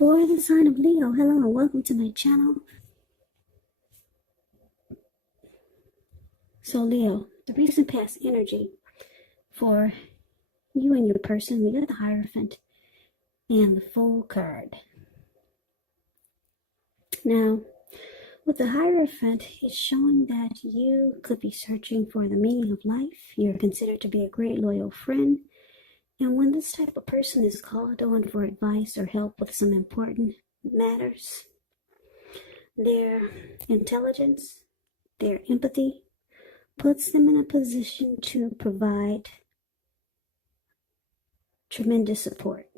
For the sign of Leo, hello and welcome to my channel. So Leo, the recent past energy for you and your person, we got the Hierophant and the Fool card. Now, with the Hierophant, it's showing that you could be searching for the meaning of life. You're considered to be a great loyal friend. And when this type of person is called on for advice or help with some important matters, their intelligence, their empathy, puts them in a position to provide tremendous support.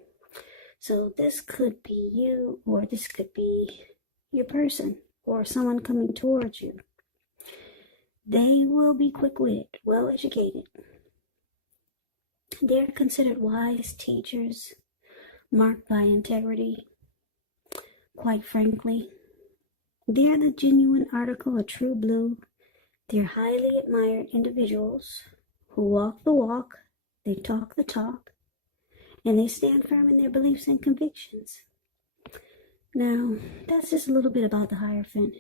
So this could be you, or this could be your person, or someone coming towards you. They will be quick-witted, well-educated. They're considered wise teachers, marked by integrity. Quite frankly, they're the genuine article of true blue. They're highly admired individuals who walk the walk, they talk the talk, and they stand firm in their beliefs and convictions. Now, that's just a little bit about the Hierophant,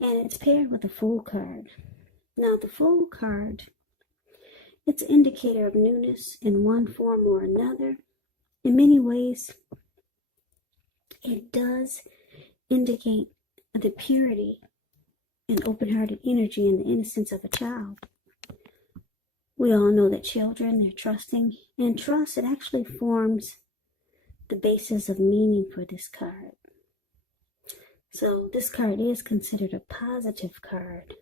and it's paired with the Fool card. Now, the Fool card, it's an indicator of newness in one form or another. In many ways, it does indicate the purity and open-hearted energy and the innocence of a child. We all know that children, they're trusting, and trust, it actually forms the basis of meaning for this card. So this card is considered a positive card,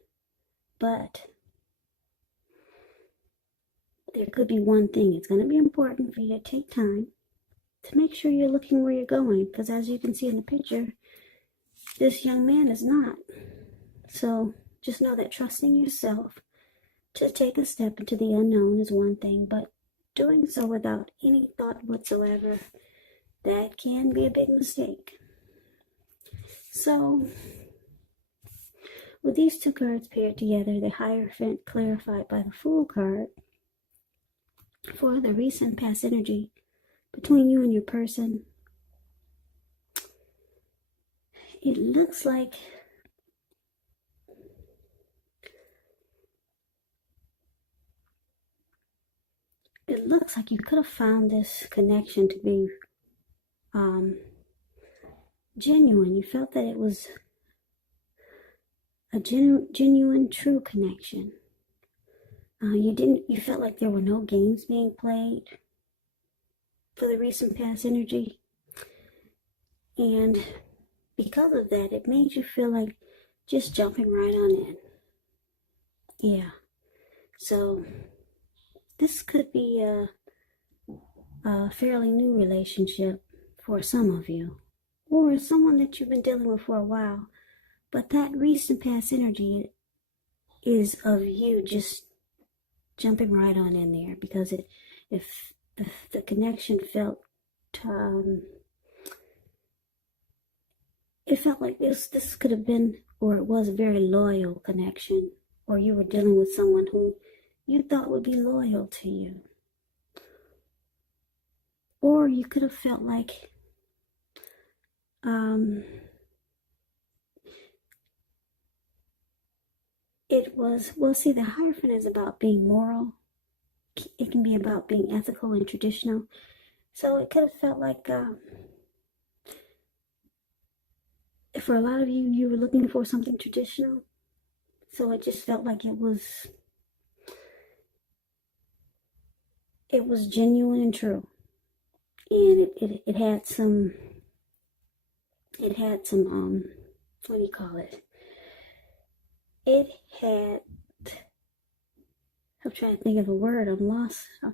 but there could be one thing. It's going to be important for you to take time to make sure you're looking where you're going, because as you can see in the picture, this young man is not. So just know that trusting yourself to take a step into the unknown is one thing, but doing so without any thought whatsoever, that can be a big mistake. So with these two cards paired together, the Hierophant clarified by the Fool card, for the recent past energy between you and your person, it looks like you could have found this connection to be genuine. You felt that it was a genuine, true connection. You felt like there were no games being played for the recent past energy. And because of that, it made you feel like just jumping right on in. Yeah. So this could be a fairly new relationship for some of you, or someone that you've been dealing with for a while. But that recent past energy is of you just jumping right on in there, because if the connection felt it felt like this could have been, or it was a very loyal connection, or you were dealing with someone who you thought would be loyal to you, or you could have felt like it was, well, see, the Hierophant is about being moral. It can be about being ethical and traditional. So it could have felt like, for a lot of you, you were looking for something traditional. So it just felt like it was genuine and true. And it had some, what do you call it? I'm trying to think of a word. I'm lost. I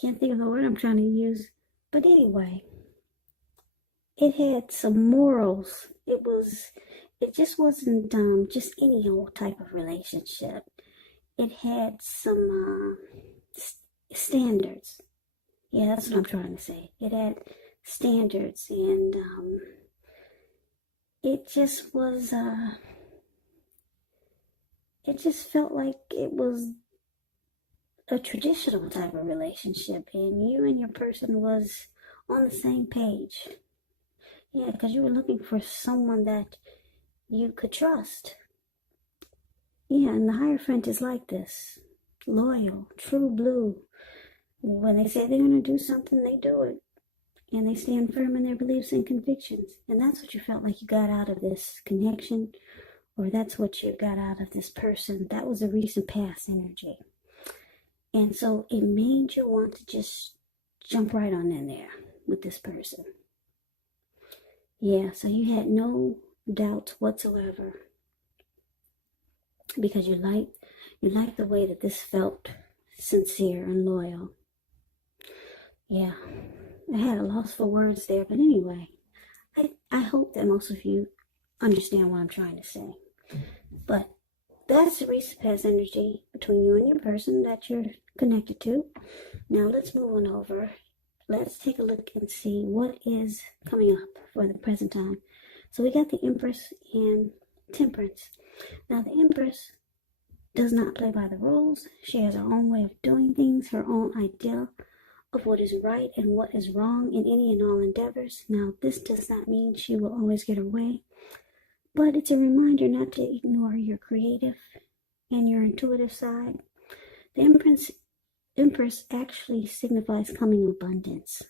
can't think of the word I'm trying to use. But anyway, it had some morals. It just wasn't just any old type of relationship. It had some standards. Yeah, that's what I'm trying to say. It had standards, and it just was, it just felt like it was a traditional type of relationship, and you and your person was on the same page. Yeah, because you were looking for someone that you could trust. Yeah, and the Hierophant is like this. Loyal, true blue. When they say they're going to do something, they do it. And they stand firm in their beliefs and convictions. And that's what you felt like you got out of this connection, or that's what you got out of this person. That was a recent past energy. And so it made you want to just jump right on in there with this person. Yeah, so you had no doubts whatsoever, because you liked the way that this felt sincere and loyal. Yeah, I had a loss for words there, but anyway, I hope that most of you understand what I'm trying to say. But that's the recent past energy between you and your person that you're connected to. Now let's move on over. Let's take a look and see what is coming up for the present time. So we got the Empress and Temperance. Now the Empress does not play by the rules. She has her own way of doing things, her own idea of what is right and what is wrong in any and all endeavors. Now this does not mean she will always get her way, but it's a reminder not to ignore your creative and your intuitive side. The Empress actually signifies coming abundance.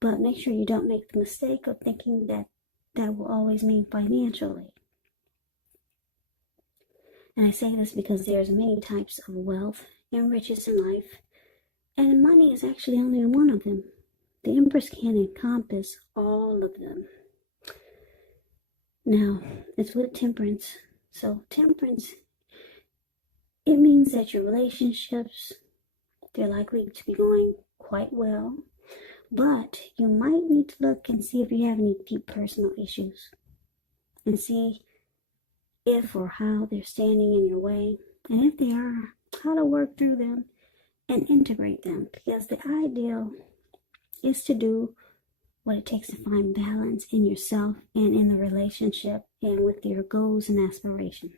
But make sure you don't make the mistake of thinking that that will always mean financially. And I say this because there's many types of wealth and riches in life, and money is actually only one of them. The Empress can encompass all of them. Now, it's with Temperance. So Temperance, it means that your relationships, they're likely to be going quite well, but you might need to look and see if you have any deep personal issues, and see if or how they're standing in your way, and if they are, how to work through them and integrate them, because the ideal is to do what it takes to find balance in yourself and in the relationship and with your goals and aspirations.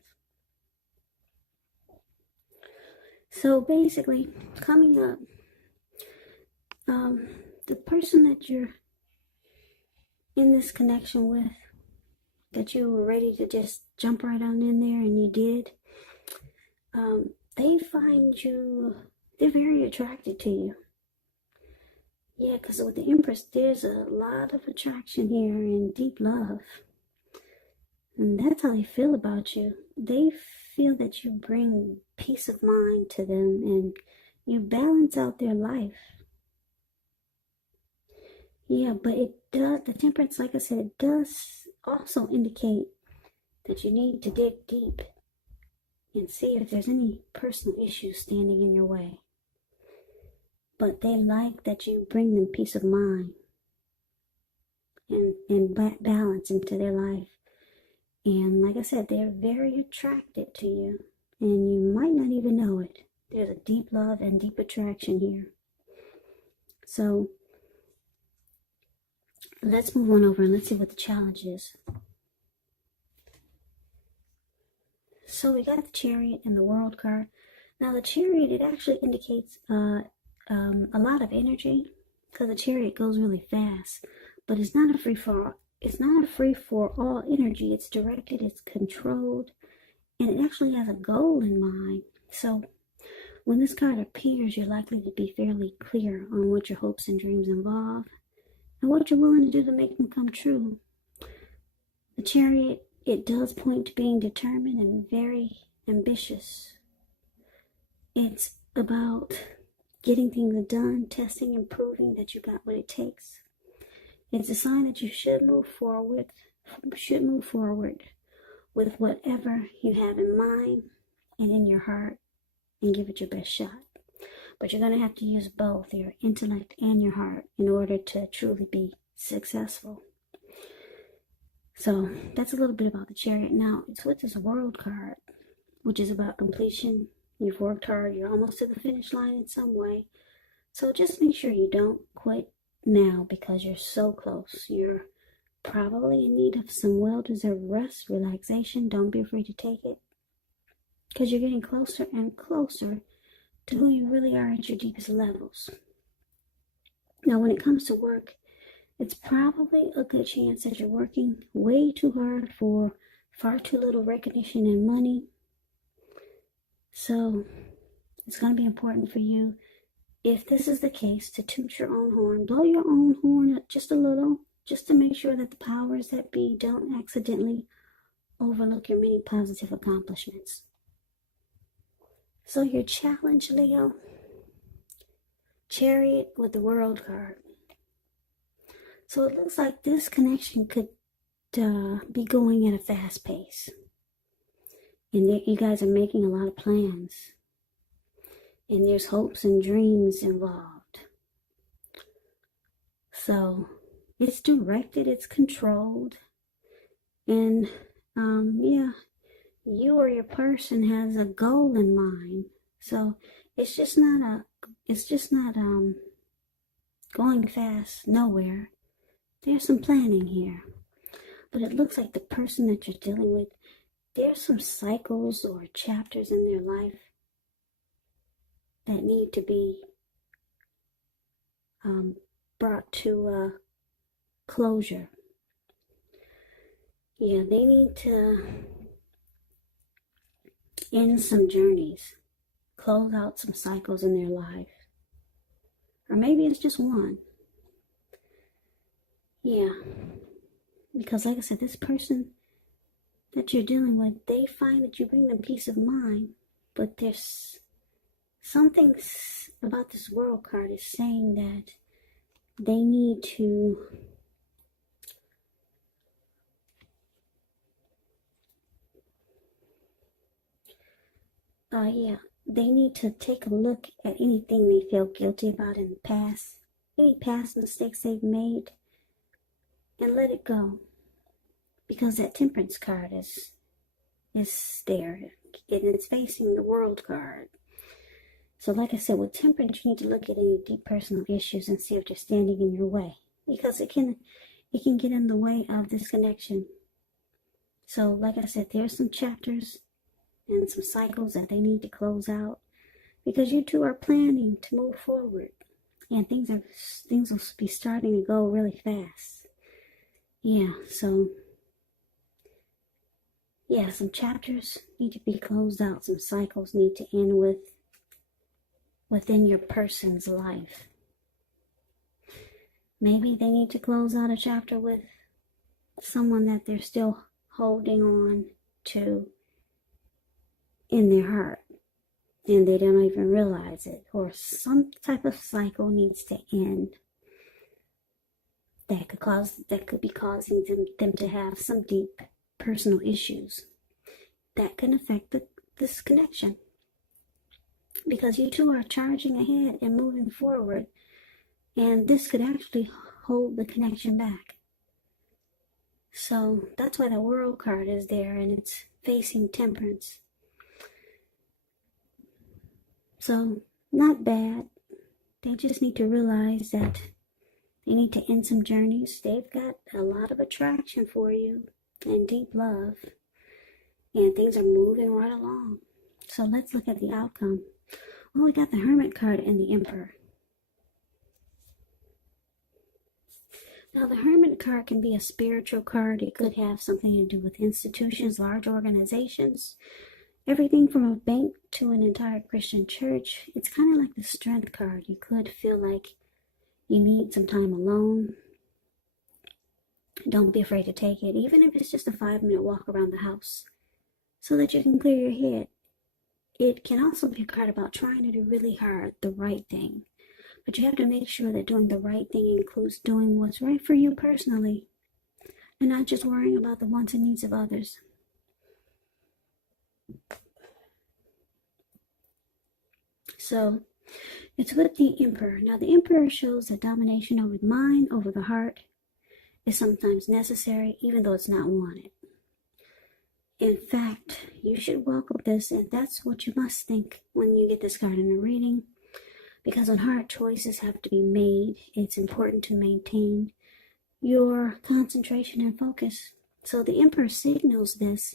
So basically, coming up, the person that you're in this connection with, that you were ready to just jump right on in there, and you did, they find you, they're very attracted to you. Yeah, because with the Empress, there's a lot of attraction here and deep love. And that's how they feel about you. They feel that you bring peace of mind to them and you balance out their life. Yeah, but it does, the Temperance, like I said, it does also indicate that you need to dig deep and see if there's any personal issues standing in your way. But they like that you bring them peace of mind and balance into their life. And like I said, they're very attracted to you, and you might not even know it. There's a deep love and deep attraction here. So let's move on over and let's see what the challenge is. So we got the Chariot and the World card. Now the Chariot, it actually indicates a lot of energy, because the Chariot goes really fast, but it's not a free for all. It's not a free for all energy. It's directed, it's controlled, and it actually has a goal in mind. So when this card appears, you're likely to be fairly clear on what your hopes and dreams involve and what you're willing to do to make them come true. The Chariot, it does point to being determined and very ambitious. It's about getting things done, testing and proving that you got what it takes. It's a sign that you should move forward with whatever you have in mind and in your heart and give it your best shot. But you're going to have to use both your intellect and your heart in order to truly be successful. So that's a little bit about the Chariot. Now, it's with this World card, which is about completion. You've worked hard. You're almost to the finish line in some way. So just make sure you don't quit now, because you're so close. You're probably in need of some well-deserved rest, relaxation. Don't be afraid to take it, because you're getting closer and closer to who you really are at your deepest levels. Now, when it comes to work, It's probably a good chance that you're working way too hard for far too little recognition and money. So it's going to be important for you, if this is the case, to toot your own horn, blow your own horn up just a little, just to make sure that the powers that be don't accidentally overlook your many positive accomplishments. So your challenge, Leo, Chariot with the World card. So it looks like this connection could be going at a fast pace. And you guys are making a lot of plans. And there's hopes and dreams involved. So it's directed, it's controlled. And yeah, you or your person has a goal in mind. So it's just not going fast nowhere. There's some planning here. But it looks like the person that you're dealing with, there's some cycles or chapters in their life that need to be brought to closure. Yeah, they need to end some journeys, close out some cycles in their life. Or maybe it's just one. Yeah, because like I said, this person that you're dealing with, they find that you bring them peace of mind, but there's something about this World card is saying that they need to they need to take a look at anything they feel guilty about in the past, any past mistakes they've made, and let it go. Because that Temperance card is there, and it's facing the World card. So like I said, with Temperance, you need to look at any deep personal issues and see if they're standing in your way. Because it can get in the way of this connection. So like I said, there's some chapters and some cycles that they need to close out. Because you two are planning to move forward. And things will be starting to go really fast. Yeah, so yeah, some chapters need to be closed out. Some cycles need to end within your person's life. Maybe they need to close out a chapter with someone that they're still holding on to in their heart, and they don't even realize it. Or some type of cycle needs to end that could be causing them to have some deep personal issues that can affect this connection. Because you two are charging ahead and moving forward, and this could actually hold the connection back. So that's why the World card is there, and it's facing Temperance. So not bad. They just need to realize that they need to end some journeys. They've got a lot of attraction for you and deep love, and things are moving right along. So let's look at the outcome. Well, we got the Hermit card and the Emperor. Now, the Hermit card can be a spiritual card. It could have something to do with institutions, large organizations, everything from a bank to an entire Christian church. It's kind of like the Strength card. You could feel like you need some time alone. Don't be afraid to take it, even if it's just a 5-minute walk around the house, so that you can clear your head. It can also be a card about trying to do really hard the right thing. But you have to make sure that doing the right thing includes doing what's right for you personally, and not just worrying about the wants and needs of others. So it's with the Emperor. Now the Emperor shows that domination over the mind, over the heart, is sometimes necessary, even though it's not wanted. In fact, you should welcome this, and that's what you must think when you get this card in a reading. Because when hard choices have to be made, it's important to maintain your concentration and focus. So the Emperor signals this,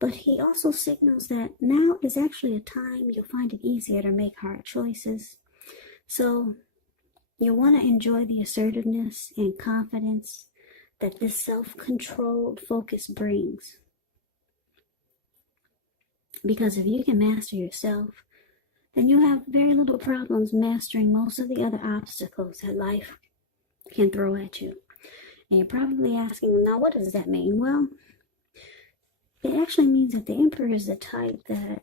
but he also signals that now is actually a time you'll find it easier to make hard choices. So You want to enjoy the assertiveness and confidence that this self-controlled focus brings. Because if you can master yourself, then you have very little problems mastering most of the other obstacles that life can throw at you. And you're probably asking, now what does that mean? Well, it actually means that the Emperor is the type that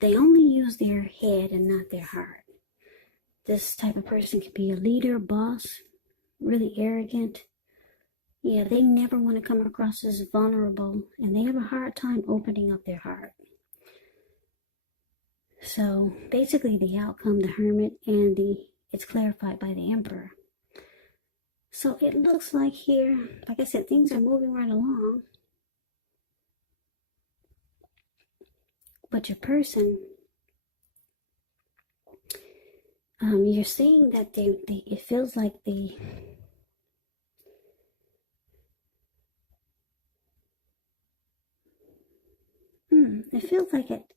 they only use their head and not their heart. This type of person can be a leader, boss, really arrogant. Yeah, they never want to come across as vulnerable, and they have a hard time opening up their heart. So basically the outcome, the Hermit, and it's clarified by the Emperor. So it looks like here, like I said, things are moving right along. But your person, you're seeing that it feels like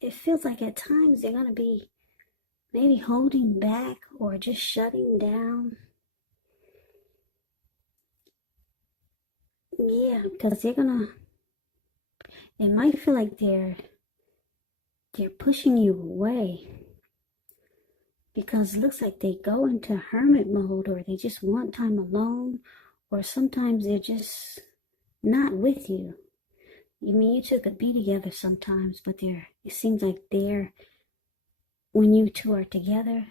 it feels like at times they're gonna be maybe holding back or just shutting down. Yeah, because it might feel like they're pushing you away, because it looks like they go into hermit mode, or they just want time alone, or sometimes they're just not with you. You mean, you two could be together sometimes, but it seems like when you two are together,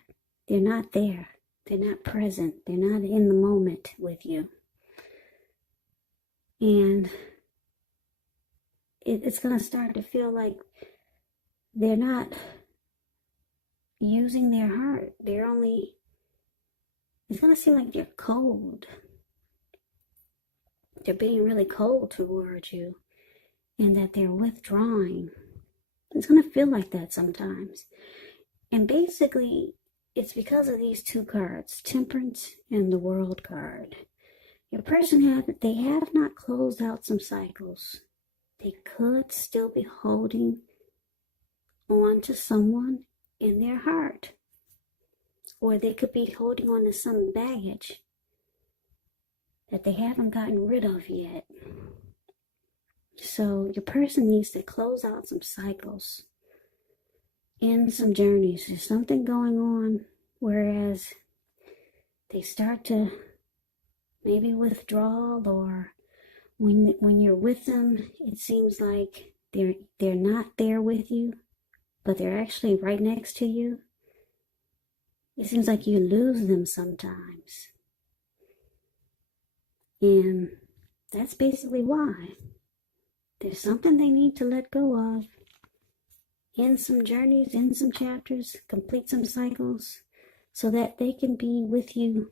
they're not there. They're not present. They're not in the moment with you. And it's going to start to feel like they're not using their heart. It's going to seem like they're cold. They're being really cold towards you, and that they're withdrawing. It's going to feel like that sometimes. And basically, it's because of these two cards, Temperance and the World card. Your person they have not closed out some cycles. They could still be holding on to someone in their heart. Or they could be holding on to some baggage that they haven't gotten rid of yet. So your person needs to close out some cycles, end some journeys. There's something going on, whereas they start to maybe withdraw, or when you're with them, it seems like they're not there with you, but they're actually right next to you. It seems like you lose them sometimes. And that's basically why. There's something they need to let go of. End some journeys, end some chapters, complete some cycles, so that they can be with you,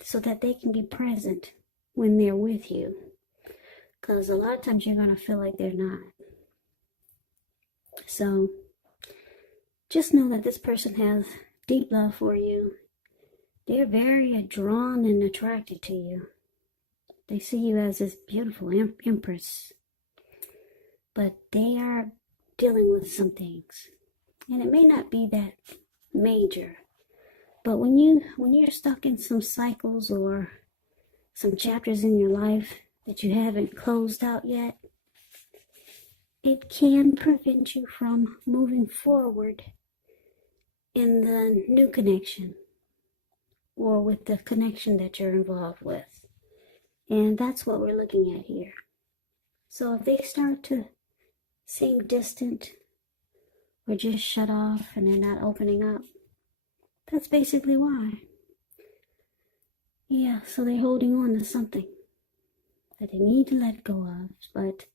so that they can be present when they're with you. Because a lot of times you're going to feel like they're not. So just know that this person has deep love for you. They're very drawn and attracted to you. They see you as this beautiful empress. But they are dealing with some things. And it may not be that major. But when you're stuck in some cycles or some chapters in your life that you haven't closed out yet, it can prevent you from moving forward in the new connection, or with the connection that you're involved with. And that's what we're looking at here. So if they start to seem distant, or just shut off and they're not opening up, that's basically why. Yeah, so they're holding on to something that they need to let go of, but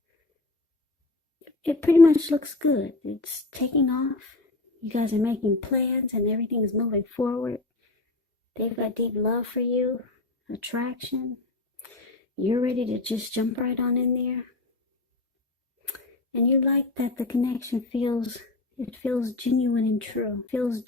it pretty much looks good. It's taking off. You guys are making plans and everything is moving forward. They've got deep love for you, attraction. You're ready to just jump right on in there. And you like that the connection feels genuine and true. Feels